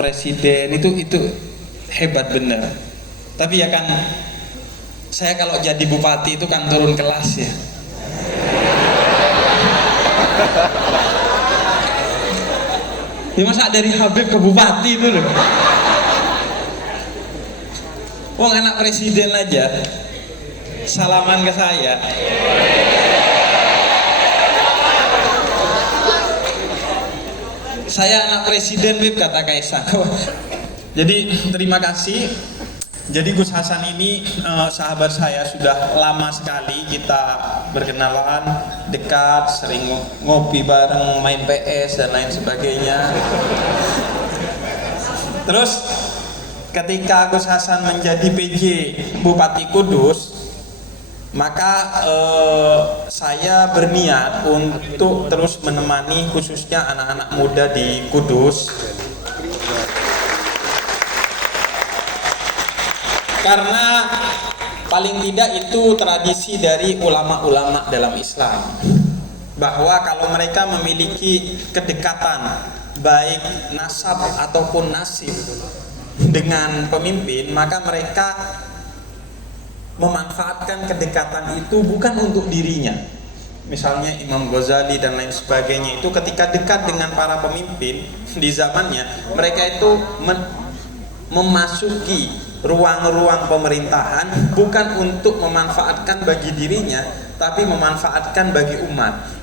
presiden itu hebat bener. Tapi ya kan, saya kalau jadi bupati itu kan turun kelas ya. Ya masa dari Habib ke bupati itu loh. Wong anak presiden aja salaman ke saya. Saya anak presiden, Bib, kata Kaisang. Jadi terima kasih. Jadi Gus Hasan ini sahabat saya, sudah lama sekali kita berkenalan, dekat, sering ngopi bareng, main PS dan lain sebagainya. Terus ketika Gus Hasan menjadi PJ Bupati Kudus, maka saya berniat untuk terus menemani khususnya anak-anak muda di Kudus, karena paling tidak itu tradisi dari ulama-ulama dalam Islam, bahwa kalau mereka memiliki kedekatan baik nasab ataupun nasib dengan pemimpin, maka mereka memanfaatkan kedekatan itu bukan untuk dirinya. Misalnya Imam Ghazali dan lain sebagainya itu ketika dekat dengan para pemimpin di zamannya, mereka itu memasuki ruang-ruang pemerintahan bukan untuk memanfaatkan bagi dirinya, tapi memanfaatkan bagi umat.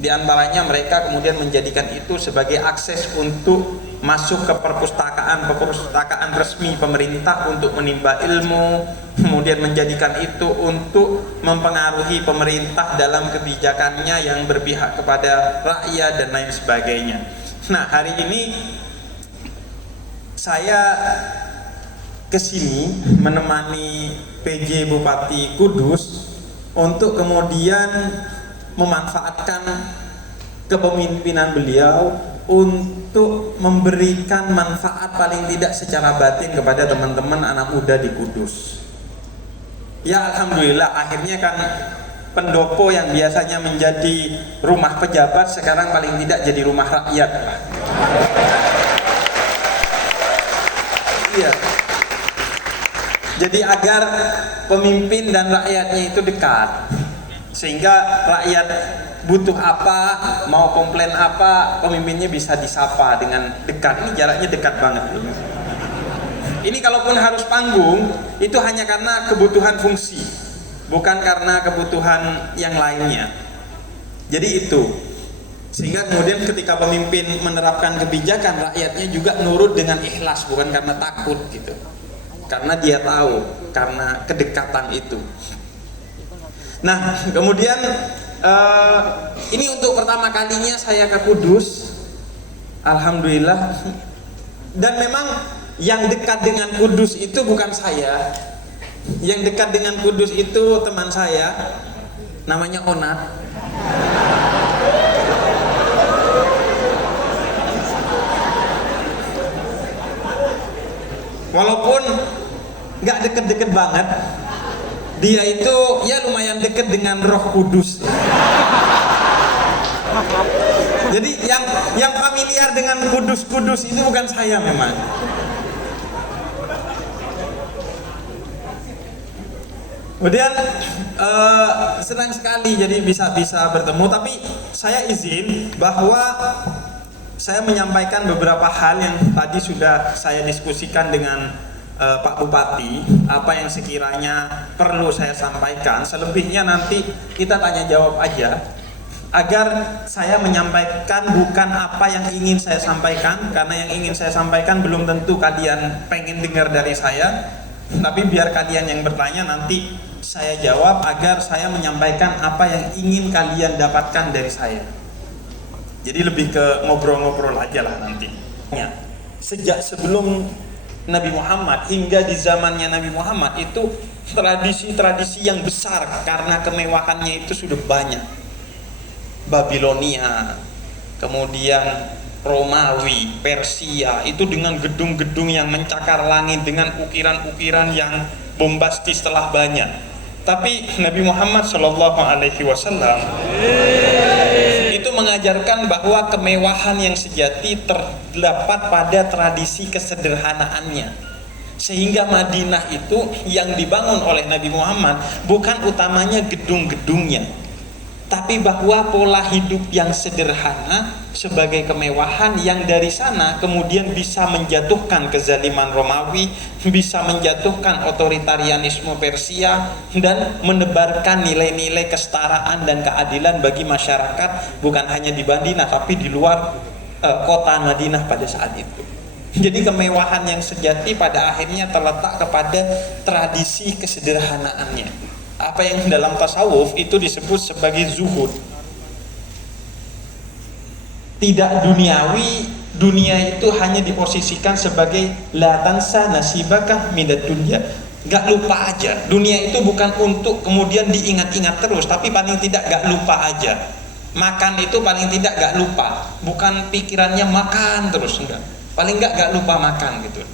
Di antaranya mereka kemudian menjadikan itu sebagai akses untuk masuk ke perpustakaan resmi pemerintah untuk menimba ilmu, kemudian menjadikan itu untuk mempengaruhi pemerintah dalam kebijakannya yang berpihak kepada rakyat dan lain sebagainya. Nah, hari ini saya kesini menemani PJ Bupati Kudus untuk kemudian memanfaatkan kepemimpinan beliau untuk memberikan manfaat paling tidak secara batin kepada teman-teman anak muda di Kudus. Ya alhamdulillah, akhirnya kan pendopo yang biasanya menjadi rumah pejabat sekarang paling tidak jadi rumah rakyat. Iya. Jadi agar pemimpin dan rakyatnya itu dekat, sehingga rakyat butuh apa, mau komplain apa, pemimpinnya bisa disapa dengan dekat. Ini jaraknya dekat banget. Ini kalaupun harus panggung, itu hanya karena kebutuhan fungsi, bukan karena kebutuhan yang lainnya. Jadi itu, sehingga kemudian ketika pemimpin menerapkan kebijakan, rakyatnya juga nurut dengan ikhlas, bukan karena takut gitu. Karena dia tahu, karena kedekatan itu. Nah, kemudian ini untuk pertama kalinya saya ke Kudus, alhamdulillah. Dan memang yang dekat dengan Kudus itu bukan saya. Yang dekat dengan Kudus itu teman saya, namanya Onat. Walaupun nggak deket-deket banget, dia itu ya lumayan deket dengan Roh Kudus. Jadi yang familiar dengan Kudus itu bukan saya memang. Kemudian senang sekali jadi bisa bertemu, tapi saya izin bahwa saya menyampaikan beberapa hal yang tadi sudah saya diskusikan dengan Pak Bupati, apa yang sekiranya perlu saya sampaikan. Selebihnya nanti kita tanya jawab aja, agar saya menyampaikan bukan apa yang ingin saya sampaikan, karena yang ingin saya sampaikan belum tentu kalian pengen dengar dari saya, tapi biar kalian yang bertanya nanti saya jawab, agar saya menyampaikan apa yang ingin kalian dapatkan dari saya. Jadi lebih ke ngobrol-ngobrol aja lah nanti. Sejak sebelum Nabi Muhammad hingga di zamannya Nabi Muhammad itu tradisi-tradisi yang besar karena kemewahannya itu sudah banyak. Babilonia, kemudian Romawi, Persia, itu dengan gedung-gedung yang mencakar langit, dengan ukiran-ukiran yang bombastis telah banyak. Tapi Nabi Muhammad SAW itu mengajarkan bahwa kemewahan yang sejati terdapat pada tradisi kesederhanaannya. Sehingga Madinah itu yang dibangun oleh Nabi Muhammad bukan utamanya gedung-gedungnya, tapi bahwa pola hidup yang sederhana sebagai kemewahan yang dari sana kemudian bisa menjatuhkan kezaliman Romawi, bisa menjatuhkan otoritarianisme Persia, dan menebarkan nilai-nilai kesetaraan dan keadilan bagi masyarakat bukan hanya di Madinah tapi di luar kota Madinah pada saat itu. Jadi kemewahan yang sejati pada akhirnya terletak kepada tradisi kesederhanaannya. Apa yang dalam tasawuf itu disebut sebagai zuhud. Tidak duniawi, dunia itu hanya diposisikan sebagai la tansa nasibaka minad dunya. Gak lupa aja. Dunia itu bukan untuk kemudian diingat-ingat terus, tapi paling tidak gak lupa aja. Makan itu paling tidak gak lupa, bukan pikirannya makan terus, enggak. Paling gak lupa makan gitu.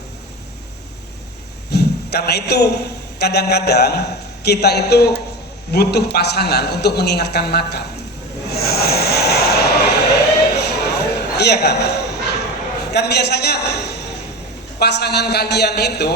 Karena itu kadang-kadang kita itu butuh pasangan untuk mengingatkan makan. Iya kan? Kan biasanya pasangan kalian itu